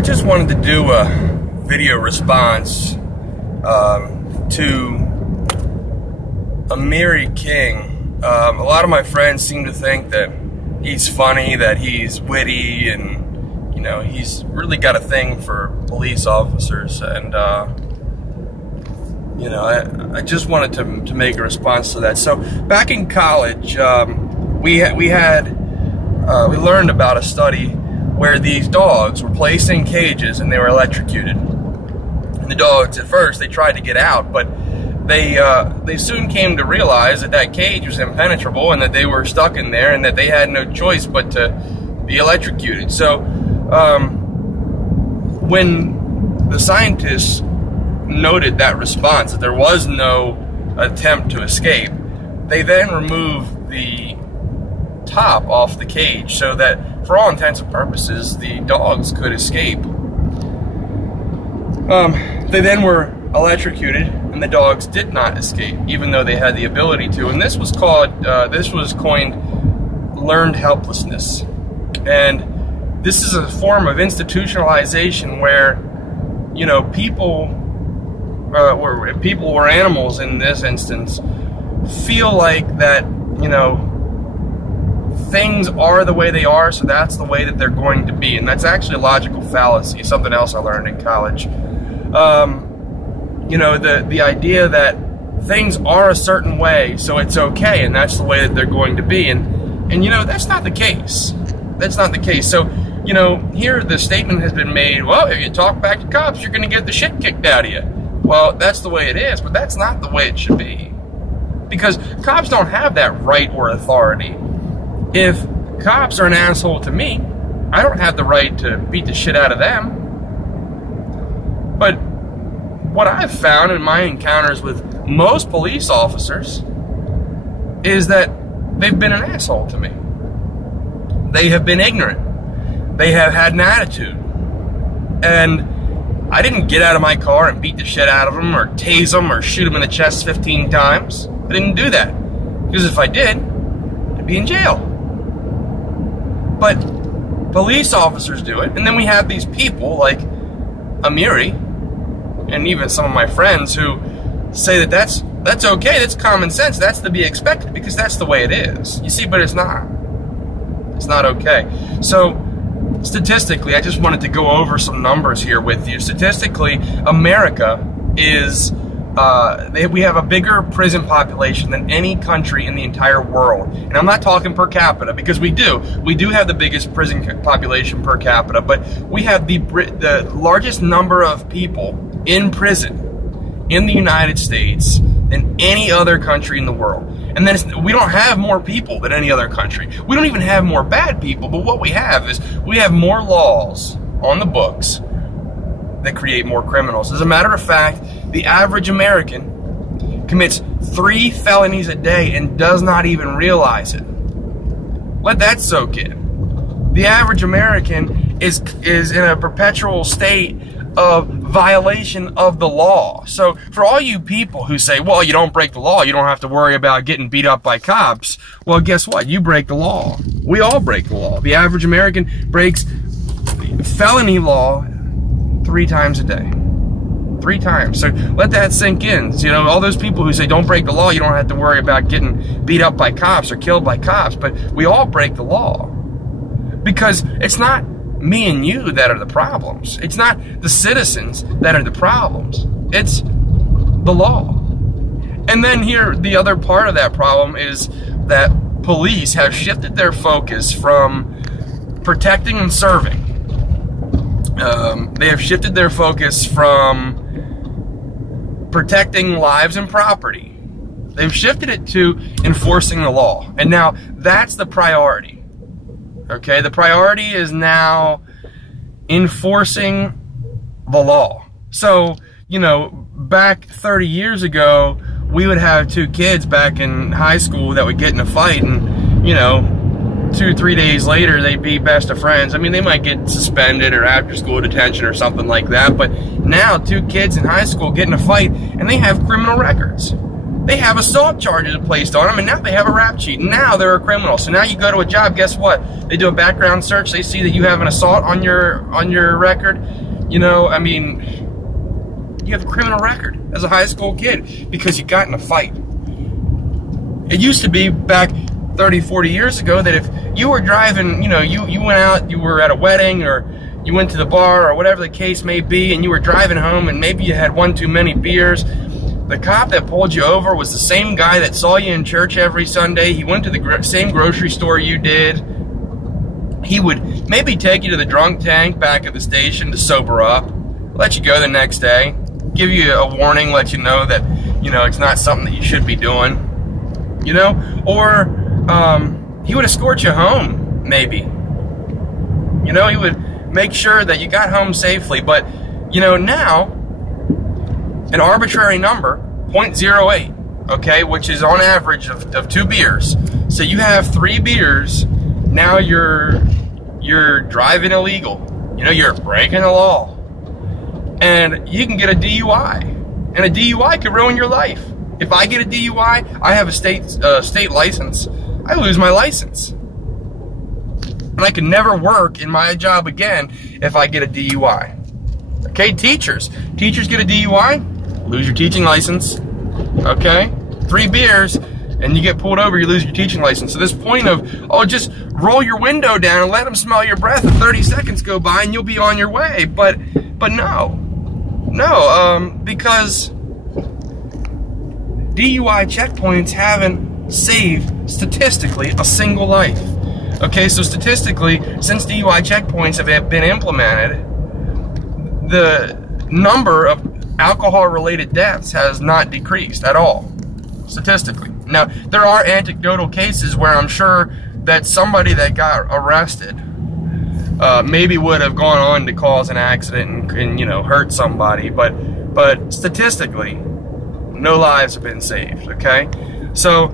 I just wanted to do a video response to Amiri King. A lot of my friends seem to think that he's funny, that he's witty, and you know, he's really got a thing for police officers. And you know, I just wanted to make a response to that. So back in college, we learned about a study where these dogs were placed in cages and they were electrocuted. And the dogs, at first, they tried to get out, but they soon came to realize that that cage was impenetrable and that they were stuck in there and that they had no choice but to be electrocuted. So when the scientists noted that response, that there was no attempt to escape, they then removed the top off the cage so that, for all intents and purposes, the dogs could escape. They then were electrocuted, and the dogs did not escape, even though they had the ability to. And this was called, this was coined learned helplessness. And this is a form of institutionalization where, you know, people or animals in this instance feel like that, you know, things are the way they are, so that's the way that they're going to be. And that's actually a logical fallacy, something else I learned in college. You know, the idea that things are a certain way, so it's okay, and that's the way that they're going to be. And you know, that's not the case. That's not the case. So, you know, here the statement has been made, well, if you talk back to cops, you're going to get the shit kicked out of you. Well, that's the way it is, but that's not the way it should be. Because cops don't have that right or authority. If cops are an asshole to me, I don't have the right to beat the shit out of them. But what I've found in my encounters with most police officers is that they've been an asshole to me. They have been ignorant. They have had an attitude. And I didn't get out of my car and beat the shit out of them or tase them or shoot them in the chest 15 times. I didn't do that. Because if I did, I'd be in jail. But police officers do it, and then we have these people like Amiri, and even some of my friends who say that that's okay, that's common sense, that's to be expected, because that's the way it is. You see, but it's not. It's not okay. So, statistically, I just wanted to go over some numbers here with you. Statistically, America is... we have a bigger prison population than any country in the entire world. And I'm not talking per capita, because we do have the biggest prison population per capita, but we have the largest number of people in prison in the United States than any other country in the world. And then we don't have more people than any other country. We don't even have more bad people, but what we have is we have more laws on the books that create more criminals. As a matter of fact, the average American commits 3 felonies a day and does not even realize it. Let that soak in. The average American is in a perpetual state of violation of the law. So for all you people who say, well, you don't break the law, you don't have to worry about getting beat up by cops, well, guess what? You break the law. We all break the law. The average American breaks felony law 3 times a day. 3 times. So let that sink in. You know, all those people who say don't break the law, you don't have to worry about getting beat up by cops or killed by cops, but we all break the law. Because it's not me and you that are the problems. It's not the citizens that are the problems. It's the law. And then here, the other part of that problem is that police have shifted their focus from protecting and serving. They have shifted their focus from protecting lives and property. They've shifted it to enforcing the law. And now that's the priority. Okay, the priority is now enforcing the law. So, you know, back 30 years ago, we would have 2 kids back in high school that would get in a fight, and, you know, 2 or 3 days later, they'd be best of friends. I mean, they might get suspended or after school detention or something like that, but now 2 kids in high school get in a fight and they have criminal records. they have assault charges placed on them, and now they have a rap sheet. Now they're a criminal. So now you go to a job, guess what? They do a background search, they see that you have an assault on your record. You know, I mean, you have a criminal record as a high school kid because you got in a fight. It used to be back 30, 40 years ago that if you were driving, you know, you went out, you were at a wedding or you went to the bar or whatever the case may be, and you were driving home and maybe you had one too many beers, the cop that pulled you over was the same guy that saw you in church every Sunday. He went to the same grocery store you did. He would maybe take you to the drunk tank back at the station to sober up, let you go the next day, give you a warning, let you know that, you know, it's not something that you should be doing, you know, or he would escort you home, maybe. You know, he would make sure that you got home safely. But, you know, now, an arbitrary number, 0.08, okay, which is on average of 2 beers. So you have 3 beers, now you're driving illegal. You know, you're breaking the law. And you can get a DUI. And a DUI could ruin your life. If I get a DUI, I have a state license, I lose my license. And I can never work in my job again if I get a DUI. Okay, teachers get a DUI, lose your teaching license. Okay, 3 beers, and you get pulled over, you lose your teaching license. So this point of, oh, just roll your window down and let them smell your breath, and 30 seconds go by and you'll be on your way. But no, because DUI checkpoints haven't saved, statistically, a single life. Okay, so statistically, since DUI checkpoints have been implemented, the number of alcohol-related deaths has not decreased at all, statistically. Now, there are anecdotal cases where I'm sure that somebody that got arrested maybe would have gone on to cause an accident and you know, hurt somebody, but statistically, no lives have been saved, okay? So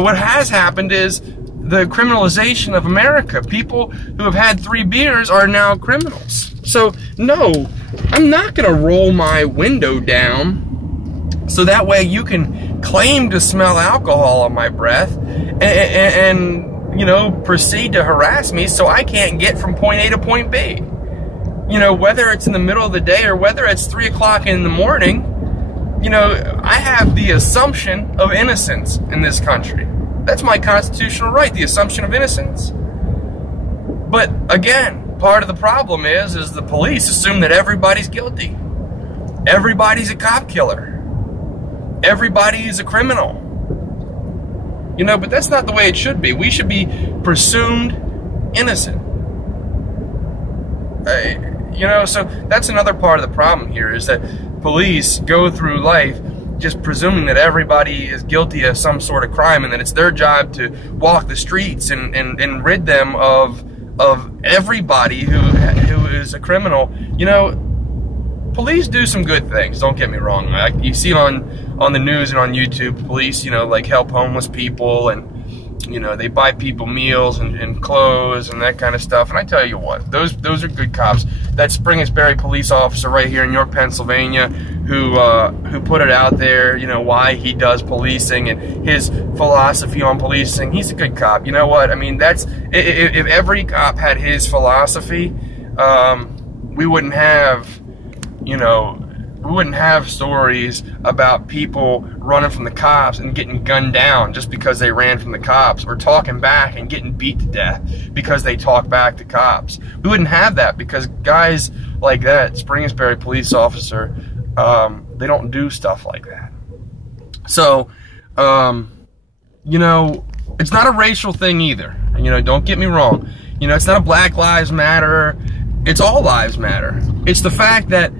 what has happened is the criminalization of America. People who have had 3 beers are now criminals. So, no, I'm not going to roll my window down so that way you can claim to smell alcohol on my breath and you know, proceed to harass me so I can't get from point A to point B. You know, whether it's in the middle of the day or whether it's 3 o'clock in the morning, you know, I have the assumption of innocence in this country. That's my constitutional right, the assumption of innocence. But again, part of the problem is the police assume that everybody's guilty. Everybody's a cop killer. Everybody is a criminal. You know, but that's not the way it should be. We should be presumed innocent. You know, so that's another part of the problem here, is that police go through life just presuming that everybody is guilty of some sort of crime and that it's their job to walk the streets and rid them of everybody who is a criminal. You know, police do some good things, don't get me wrong. You see on the news and on YouTube, police, you know, like help homeless people, and you know, they buy people meals and clothes and that kind of stuff. And I tell you what, those are good cops. That Springersbury police officer right here in York, Pennsylvania, who put it out there, you know, why he does policing and his philosophy on policing. He's a good cop. You know what? I mean, that's, if every cop had his philosophy, we wouldn't have, you know, we wouldn't have stories about people running from the cops and getting gunned down just because they ran from the cops, or talking back and getting beat to death because they talk back to cops. We wouldn't have that because guys like that, Springersbury police officer, they don't do stuff like that. So, you know, it's not a racial thing either. You know, don't get me wrong. You know, it's not a Black Lives Matter. It's all lives matter. It's the fact that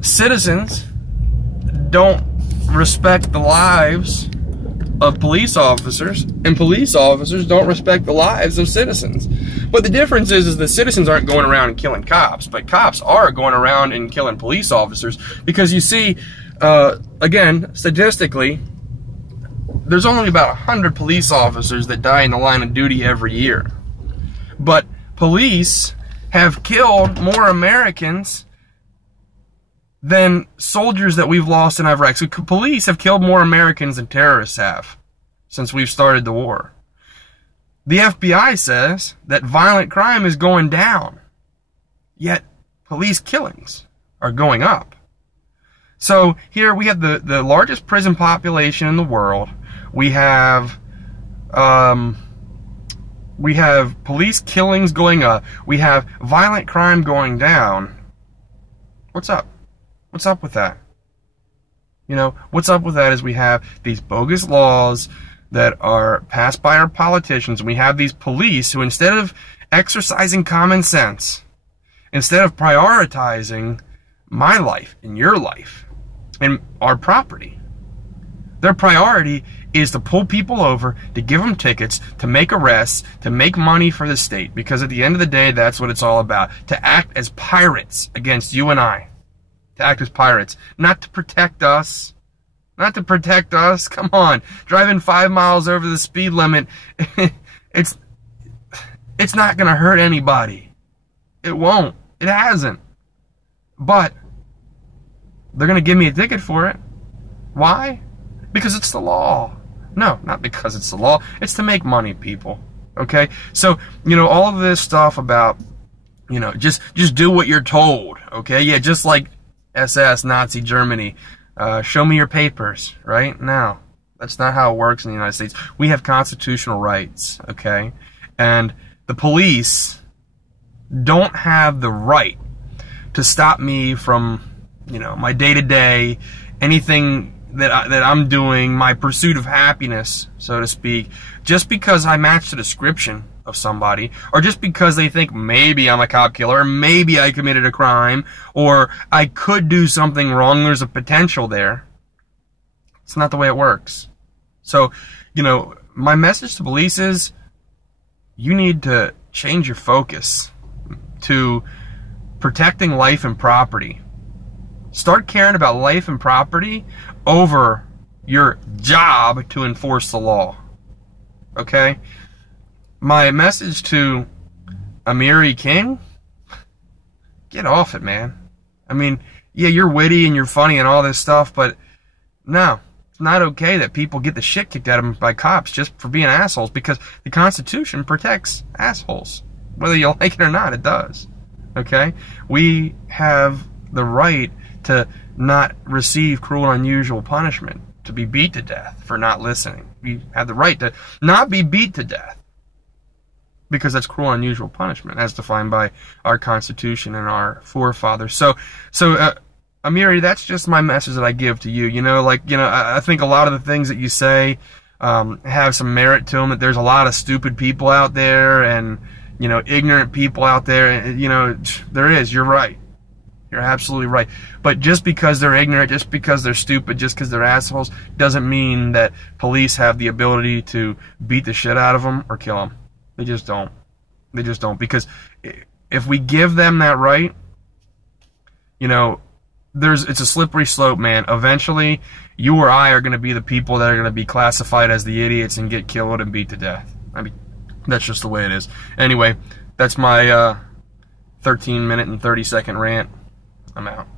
citizens don't respect the lives of police officers, and police officers don't respect the lives of citizens. But the difference is the citizens aren't going around and killing cops, but cops are going around and killing police officers. Because you see, again, statistically, there's only about 100 police officers that die in the line of duty every year. But police have killed more Americans than soldiers that we've lost in Iraq. So police have killed more Americans than terrorists have since we've started the war. The FBI says that violent crime is going down, yet police killings are going up. So here we have the largest prison population in the world. We have police killings going up. We have violent crime going down. What's up? What's up with that? You know, what's up with that is we have these bogus laws that are passed by our politicians, and we have these police who, instead of exercising common sense, instead of prioritizing my life and your life and our property, their priority is to pull people over, to give them tickets, to make arrests, to make money for the state. Because at the end of the day, that's what it's all about. To act as pirates against you and I. To act as pirates. Not to protect us. Not to protect us. Come on. Driving 5 miles over the speed limit, it's not going to hurt anybody. It won't. It hasn't. But they're going to give me a ticket for it. Why? Because it's the law. No, not because it's the law. It's to make money, people. Okay? So, you know, all of this stuff about, you know, just do what you're told. Okay? Yeah, just like SS, Nazi Germany. Show me your papers, right? No, that's not how it works in the United States. We have constitutional rights, okay? And the police don't have the right to stop me from, you know, my day-to-day, anything that I'm doing, my pursuit of happiness, so to speak, just because I match the description of somebody, or just because they think maybe I'm a cop killer, or maybe I committed a crime, or I could do something wrong. There's a potential there. It's not the way it works. So, you know, my message to police is you need to change your focus to protecting life and property. Start caring about life and property over your job to enforce the law. Okay? My message to Amiri King, get off it, man. I mean, yeah, you're witty and you're funny and all this stuff, but no, it's not okay that people get the shit kicked out of them by cops just for being assholes, because the Constitution protects assholes. Whether you like it or not, it does. Okay? We have the right to not receive cruel and unusual punishment, to be beat to death for not listening. We have the right to not be beat to death, because that's cruel and unusual punishment, as defined by our Constitution and our forefathers. So, Amiri, that's just my message that I give to you. You know, like, you know, I think a lot of the things that you say have some merit to them. That there's a lot of stupid people out there, and, you know, ignorant people out there. And, you know, there is. You're right. You're absolutely right. But just because they're ignorant, just because they're stupid, just because they're assholes, doesn't mean that police have the ability to beat the shit out of them or kill them. They just don't. They just don't. Because if we give them that right, you know, it's a slippery slope, man. Eventually, you or I are going to be the people that are going to be classified as the idiots and get killed and beat to death. I mean, that's just the way it is. Anyway, that's my 13-minute and 30-second rant. I'm out.